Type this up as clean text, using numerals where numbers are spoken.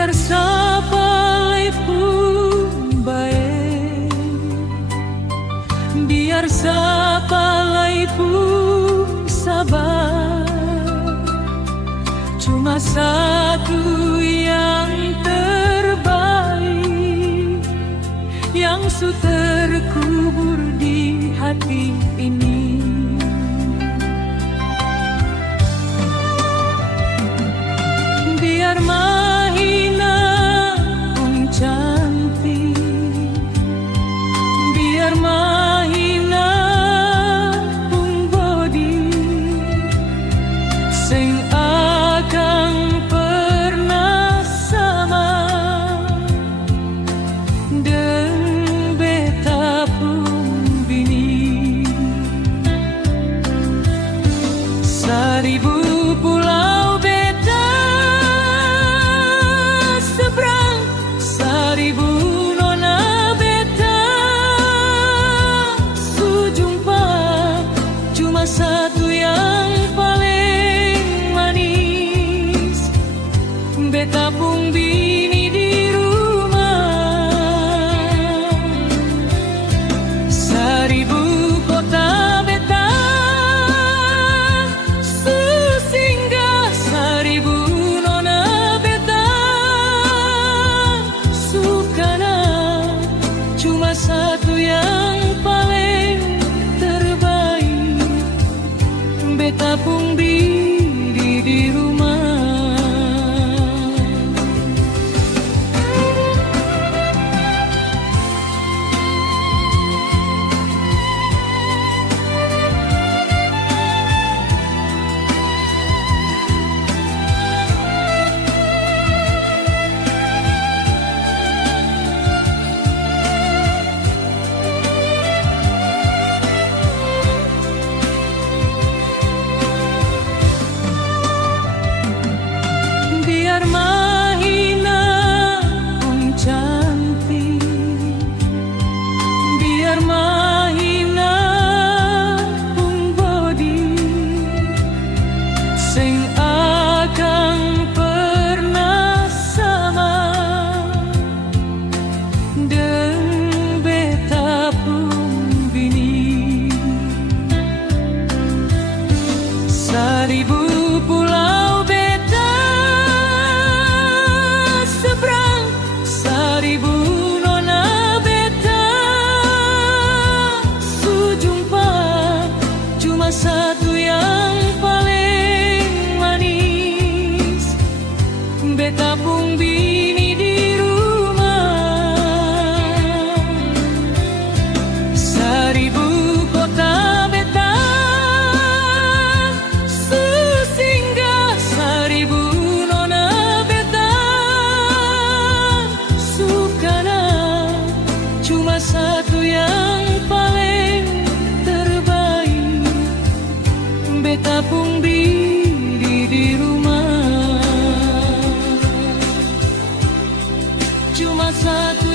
biar sapalai pun bae, biar sapalai pun sabar. Cuma satu yang terbaik yang su terkubur di hati ini. Biar mahina pun cantik, biar mahina pun body, sing akan pernah sama deng beta pun bini. Seribu pulau beta seberang, seribu nona beta sujumpa, cuma satu yang paling manis, beta pun bini di rumah. Seribu kota beta susinggah, seribu nona beta sukana, cuma satu yang paling terbaik, beta pun bini di rumah. Biar mahina pun cantik, biar mahina pun body, sing akan pernah sama deng beta pun bini. Seribu pulau beta seberang, seribu nona beta sujumpa, cuma satu yang paling manis, beta pun bini di rumah. Seribu kota beta susinggah, seribu nona beta sukana, cuma satu yang paling terbaik, beta pun bini di rumah. Cuma satu